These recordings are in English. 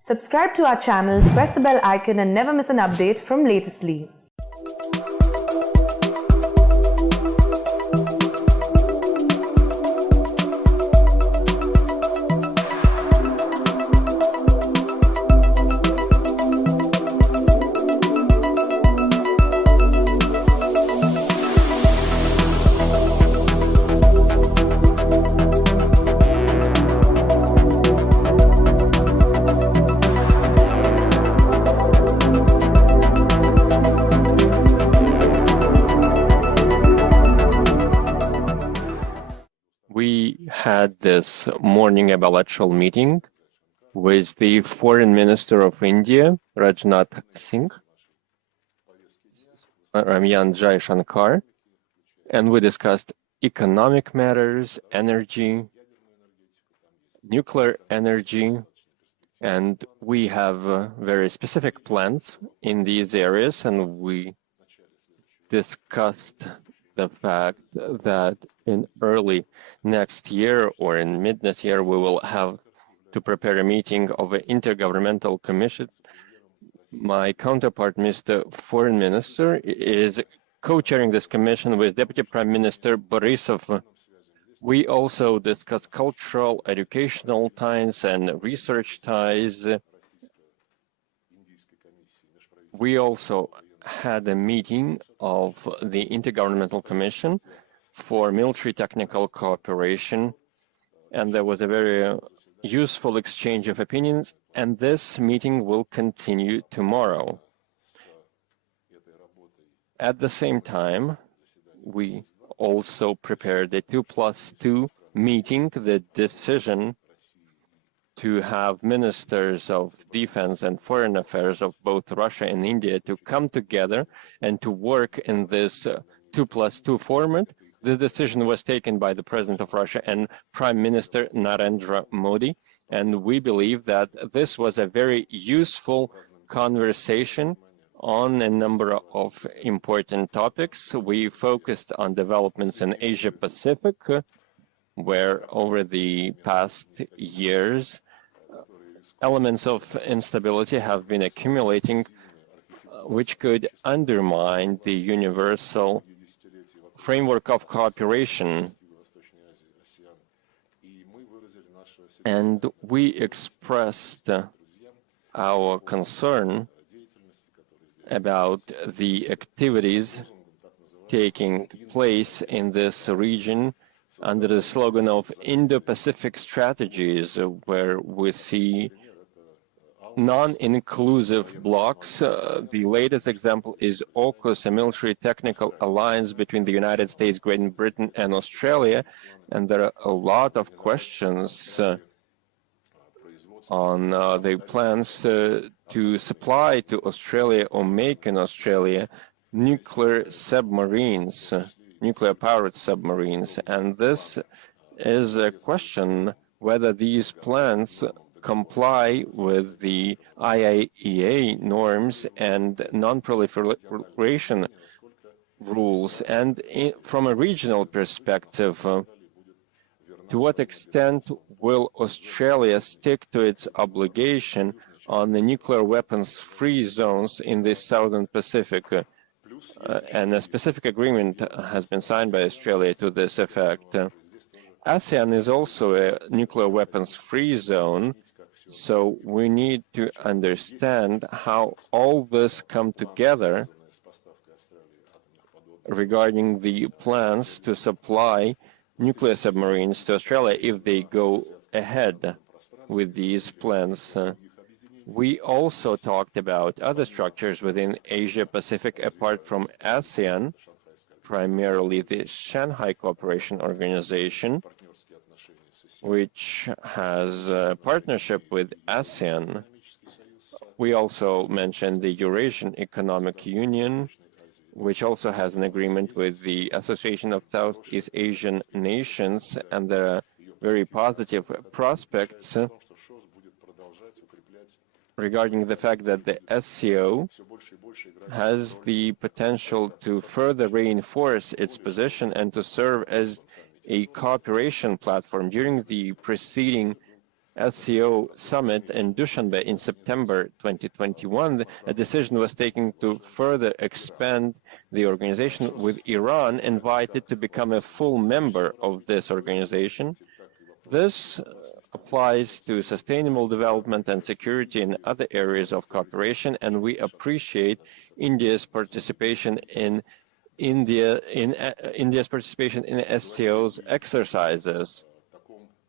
Subscribe to our channel, press the bell icon and never miss an update from Latestly. We had this morning a bilateral meeting with the Foreign Minister of India, Rajnath Singh, Ramyan Jai Shankar, and we discussed economic matters, energy, nuclear energy, and we have very specific plans in these areas, and we discussed the fact that in early next year or in mid this year, we will have to prepare a meeting of an intergovernmental commission. My counterpart, Mr. Foreign Minister, is co-chairing this commission with Deputy Prime Minister Borisov. We also discuss cultural, educational ties and research ties. We also had a meeting of the Intergovernmental Commission for Military Technical Cooperation, and there was a very useful exchange of opinions, and this meeting will continue tomorrow. At the same time, we also prepared a 2+2 meeting, the decision to have ministers of defense and foreign affairs of both Russia and India to come together and to work in this 2+2 format. This decision was taken by the President of Russia and Prime Minister Narendra Modi, and we believe that this was a very useful conversation on a number of important topics. We focused on developments in Asia Pacific, where over the past years, elements of instability have been accumulating, which could undermine the universal framework of cooperation. And we expressed our concern about the activities taking place in this region under the slogan of Indo-Pacific strategies, where we see non-inclusive blocks. The latest example is AUKUS, a military technical alliance between the United States, Great Britain, and Australia. And there are a lot of questions on the plans to supply to Australia or make in Australia nuclear submarines, nuclear-powered submarines. And this is a question whether these plans comply with the IAEA norms and non-proliferation rules. And from a regional perspective, to what extent will Australia stick to its obligation on the nuclear weapons-free zones in the Southern Pacific? And a specific agreement has been signed by Australia to this effect. ASEAN is also a nuclear weapons-free zone, so we need to understand how all this come together regarding the plans to supply nuclear submarines to Australia if they go ahead with these plans. We also talked about other structures within Asia-Pacific apart from ASEAN, primarily the Shanghai Cooperation Organization, which has a partnership with ASEAN. We also mentioned the Eurasian Economic Union, which also has an agreement with the Association of Southeast Asian Nations, and there are very positive prospects regarding the fact that the SCO has the potential to further reinforce its position and to serve as a cooperation platform. During the preceding SCO summit in Dushanbe in September 2021, a decision was taken to further expand the organization, with Iran invited to become a full member of this organization. This applies to sustainable development and security in other areas of cooperation, and we appreciate India's participation in India's participation in SCO's exercises,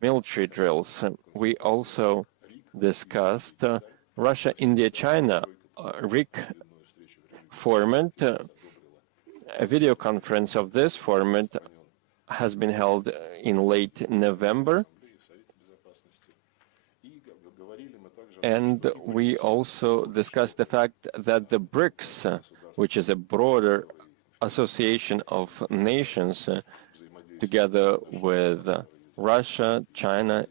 military drills. We also discussed Russia, India, China RIC format. A video conference of this format has been held in late November. And we also discussed the fact that the BRICS, which is a broader association of nations, together with Russia, China,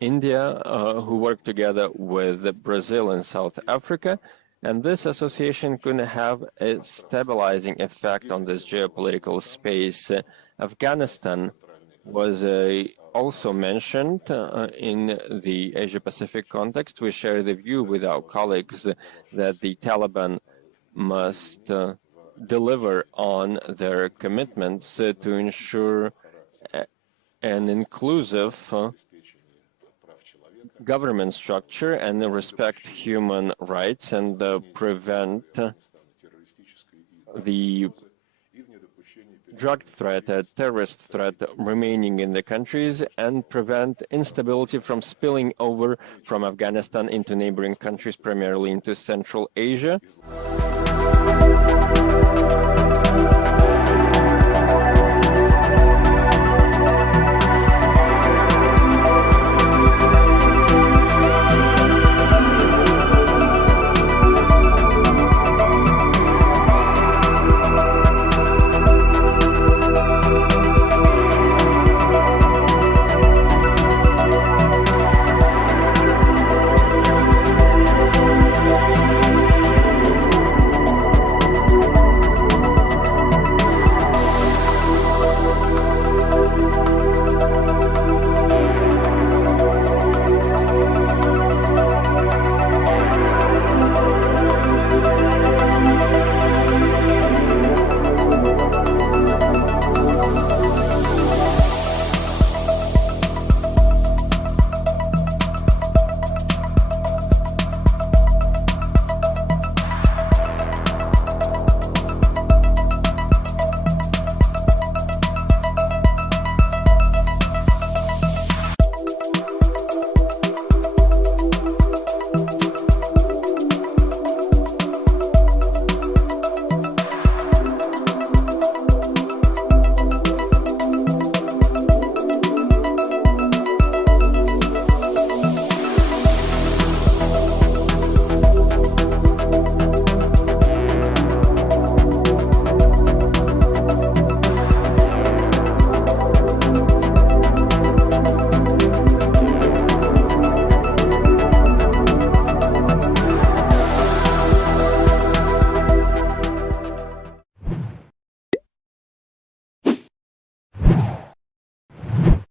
India, who work together with Brazil and South Africa, and this association could have a stabilizing effect on this geopolitical space. Afghanistan was also mentioned in the Asia-Pacific context. We share the view with our colleagues that the Taliban must deliver on their commitments to ensure an inclusive government structure and respect human rights and prevent the drug threat, a terrorist threat remaining in the countries, and prevent instability from spilling over from Afghanistan into neighboring countries, primarily into Central Asia.